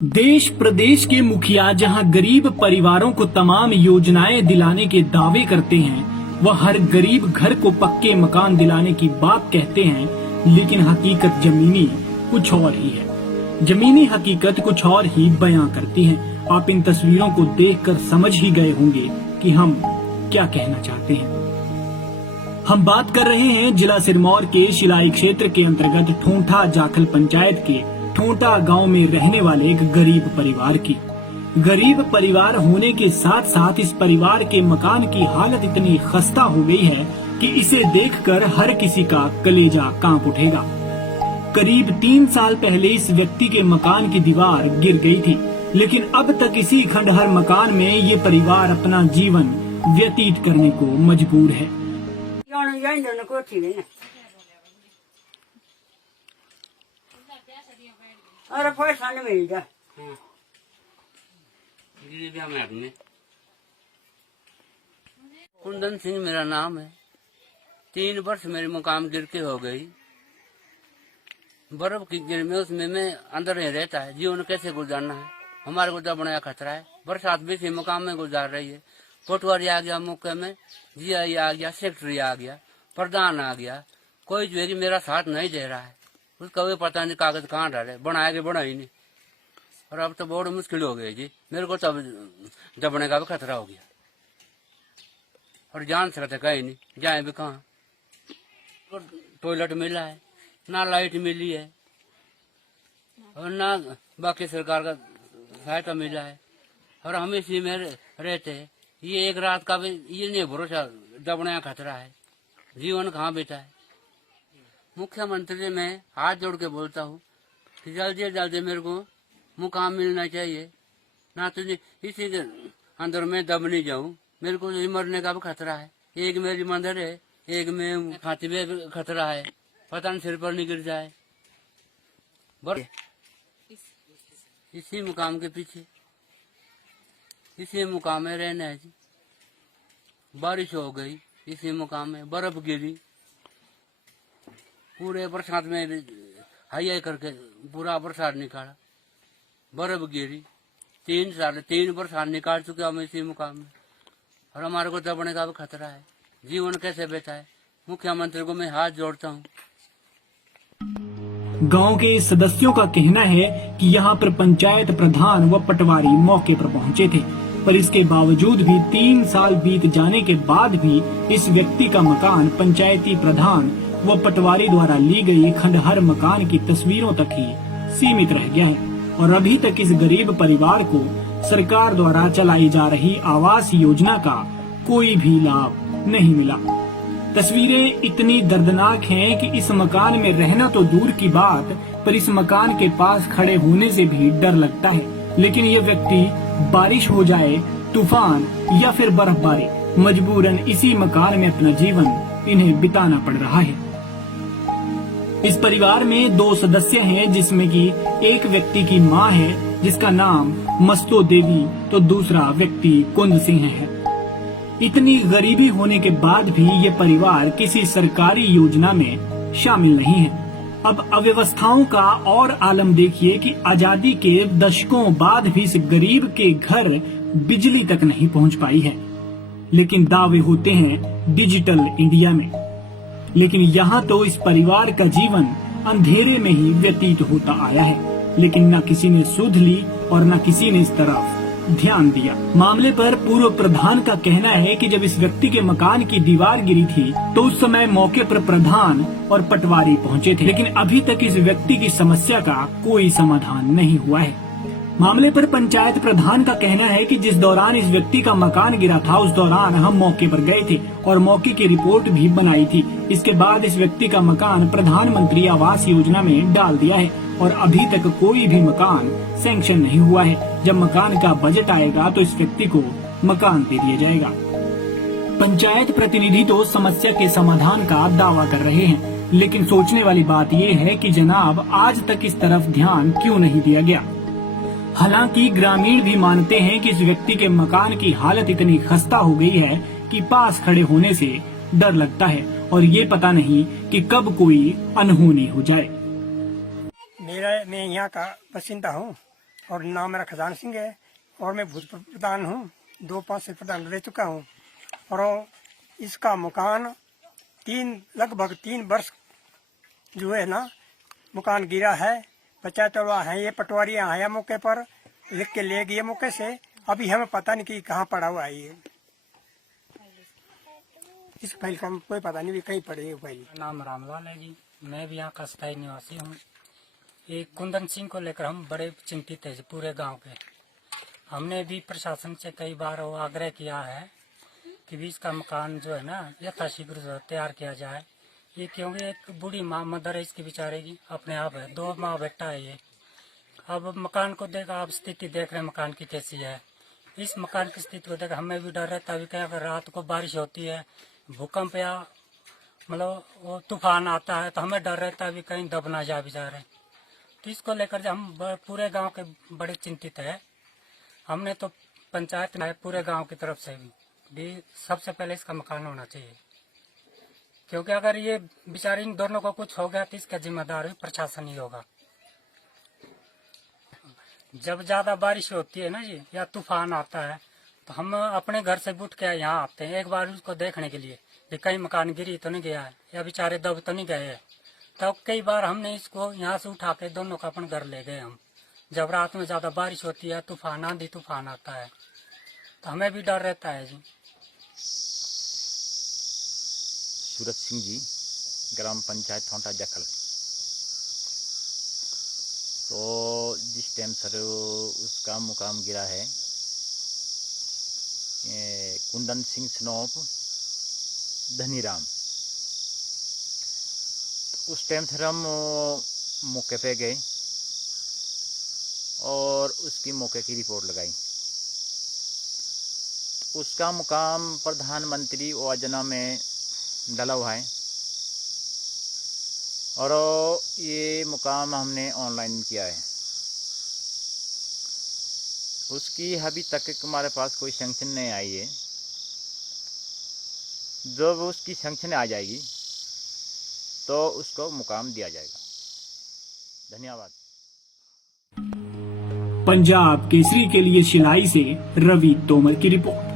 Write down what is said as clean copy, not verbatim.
देश प्रदेश के मुखिया जहां गरीब परिवारों को तमाम योजनाएं दिलाने के दावे करते हैं, वह हर गरीब घर को पक्के मकान दिलाने की बात कहते हैं, लेकिन हकीकत जमीनी कुछ और ही है। जमीनी हकीकत कुछ और ही बयां करती है। आप इन तस्वीरों को देखकर समझ ही गए होंगे कि हम क्या कहना चाहते हैं। हम बात कर रहे हैं जिला सिरमौर के शिलाई क्षेत्र के अंतर्गत ठोंठा जाखल पंचायत के ठोंठा गांव में रहने वाले एक गरीब परिवार की। गरीब परिवार होने के साथ साथ इस परिवार के मकान की हालत इतनी खस्ता हो गई है कि इसे देखकर हर किसी का कलेजा कांप उठेगा। करीब 3 साल पहले इस व्यक्ति के मकान की दीवार गिर गई थी, लेकिन अब तक इसी खंडहर मकान में ये परिवार अपना जीवन व्यतीत करने को मजबूर है। अरे पैसा नहीं मिल जा। कुंदन सिंह मेरा नाम है। 3 वर्ष मेरी मुकाम गिर के हो गई। बर्फ की गिर में उसमें मैं अंदर नहीं रहता है। जीवन कैसे गुजारना है, हमारे को तो बड़ा खतरा है। बरसात भी इसी मुकाम में गुजार रही है। पटवारी आ गया मुख्य में, जीआई आ गया, सेक्रेटरी आ गया, प्रधान आ गया, कोई जो है कि मेरा साथ नहीं दे रहा है। उसका भी पता नहीं कागज कहाँ डाले, बनाया कि बना ही नहीं। और अब तो बहुत मुश्किल हो गई जी, मेरे को तो अब दबने का भी खतरा हो गया। और जान सकते कहीं नहीं, जाए भी कहाँ। टॉयलेट मिला है, ना लाइट मिली है, और ना बाकी सरकार का सहायता मिला है। और हम इसी में रहते हैं। ये एक रात का भी ये नहीं भरोसा, दबने का खतरा है। जीवन कहाँ बेटा है। मुख्यमंत्री से मैं हाथ जोड़ के बोलता हूँ कि जल्दी से जल्दी मेरे को मुकाम मिलना चाहिए, ना तो इसी के अंदर में दब नहीं जाऊँ। मेरे को मरने का भी खतरा है। एक मेरी मंदिर है, एक में खाती में खतरा है, पता नहीं सिर पर नहीं गिर जाए। इसी मुकाम के पीछे इसी मुकाम में रहना है जी। बारिश हो गई, इसी मुकाम में बर्फ गिरी, पूरे बरसात में हाई करके पूरा बरसात निकाला, बर्फ गिरी। 3 बरसात निकाल चुके हम इसी मुकाम में। और हमारे को दबने का भी खतरा है। जीवन कैसे बेचा है। मुख्यमंत्री को मैं हाथ जोड़ता हूँ। गांव के सदस्यों का कहना है कि यहाँ पर पंचायत प्रधान व पटवारी मौके पर पहुँचे थे, पर इसके बावजूद भी 3 साल बीत जाने के बाद भी इस व्यक्ति का मकान पंचायती प्रधान व पटवारी द्वारा ली गई खंडहर मकान की तस्वीरों तक ही सीमित रह गया है। और अभी तक इस गरीब परिवार को सरकार द्वारा चलाई जा रही आवास योजना का कोई भी लाभ नहीं मिला। तस्वीरें इतनी दर्दनाक हैं कि इस मकान में रहना तो दूर की बात, पर इस मकान के पास खड़े होने से भी डर लगता है। लेकिन ये व्यक्ति बारिश हो जाए, तूफान या फिर बर्फबारी, मजबूरन इसी मकान में अपना जीवन इन्हें बिताना पड़ रहा है। इस परिवार में 2 सदस्य हैं, जिसमें कि एक व्यक्ति की मां है जिसका नाम मस्तो देवी, तो दूसरा व्यक्ति कुंद सिंह है। इतनी गरीबी होने के बाद भी ये परिवार किसी सरकारी योजना में शामिल नहीं है। अब अव्यवस्थाओं का और आलम देखिए कि आजादी के दशकों बाद भी इस गरीब के घर बिजली तक नहीं पहुंच पाई है। लेकिन दावे होते हैं डिजिटल इंडिया में। लेकिन यहाँ तो इस परिवार का जीवन अंधेरे में ही व्यतीत होता आया है। लेकिन न किसी ने सुध ली और न किसी ने इस तरफ ध्यान दिया। मामले पर पूर्व प्रधान का कहना है कि जब इस व्यक्ति के मकान की दीवार गिरी थी तो उस समय मौके पर प्रधान और पटवारी पहुंचे थे, लेकिन अभी तक इस व्यक्ति की समस्या का कोई समाधान नहीं हुआ है। मामले पर पंचायत प्रधान का कहना है कि जिस दौरान इस व्यक्ति का मकान गिरा था, उस दौरान हम मौके पर गए थे और मौके की रिपोर्ट भी बनाई थी। इसके बाद इस व्यक्ति का मकान प्रधानमंत्री आवास योजना में डाल दिया है और अभी तक कोई भी मकान सैंक्शन नहीं हुआ है। जब मकान का बजट आएगा तो इस व्यक्ति को मकान दे दिया जाएगा। पंचायत प्रतिनिधि तो समस्या के समाधान का दावा कर रहे हैं, लेकिन सोचने वाली बात ये है कि जनाब आज तक इस तरफ ध्यान क्यों नहीं दिया गया। हालांकि ग्रामीण भी मानते हैं कि इस व्यक्ति के मकान की हालत इतनी खस्ता हो गई है कि पास खड़े होने से डर लगता है और ये पता नहीं कि कब कोई अनहोनी हो जाए। मैं यहाँ का बासिंदा हूँ और नाम मेरा खजान सिंह है और मैं भूतपूर्व प्रधान हूँ, 2-5 से प्रधान रह चुका हूँ। और इसका मकान लगभग 3 वर्ष जो है ना मकान गिरा है। पंचायत वाला है, ये पटवारी आया मौके पर, लिख के ले गए मौके से। अभी हमें पता नहीं कि कहाँ पड़ा हुआ है ये, इस फाइल का कोई पता नहीं भी कहीं पड़ी है फाइल। नाम रामलाल है जी, मैं भी यहाँ का स्थायी निवासी हूँ। ये कुंदन सिंह को लेकर हम बड़े चिंतित हैं पूरे गांव के। हमने भी प्रशासन से कई बार वो आग्रह किया है कि भी इसका मकान जो है ना यथाशीघ्र तैयार किया जाए। ये क्योंकि एक बूढ़ी माँ मदर है इसकी बेचारे की, अपने आप है, 2 माँ बेटा है ये। अब मकान को देख, आप स्थिति देख रहे हैं मकान की कैसी है। इस मकान की स्थिति को देख हमें भी डर रहता है कि अगर रात को बारिश होती है, भूकंप या मतलब वो तूफान आता है तो हमें डर रहता है भी कहीं दब ना जा बेचारे। तो इसको लेकर हम पूरे गांव के बड़े चिंतित है। हमने तो पंचायत में पूरे गांव की तरफ से भी सबसे पहले इसका मकान होना चाहिए, क्योंकि अगर ये बेचारे इन दोनों को कुछ हो गया तो इसका जिम्मेदार भी प्रशासन ही होगा। जब ज्यादा बारिश होती है ना जी या तूफान आता है तो हम अपने घर से उठ के यहाँ आते हैं एक बार उसको देखने के लिए कि कहीं मकान गिरी तो नहीं गया है या बेचारे दब तो नहीं गए हैं। तब कई बार हमने इसको यहाँ से उठा के दोनों का अपन घर ले गए हम। जब रात में ज्यादा बारिश होती है, तूफान आंधी तूफान आता है तो हमें भी डर रहता है जी। सूरज सिंह जी, ग्राम पंचायत थोंटा जखल। तो जिस टाइम सर उसका मुकाम गिरा है, कुंदन सिंह स्नोप धनीराम, तो उस टाइम सर हम मौके पे गए और उसकी मौके की रिपोर्ट लगाई। उसका मुकाम प्रधानमंत्री योजना में डाला हुआ है और ये मुकाम हमने ऑनलाइन किया है। उसकी अभी तक हमारे पास कोई सैंक्शन नहीं आई है। जब उसकी सैंक्शन आ जाएगी तो उसको मुकाम दिया जाएगा। धन्यवाद। पंजाब केसरी के लिए शिलाई से रवि तोमर की रिपोर्ट।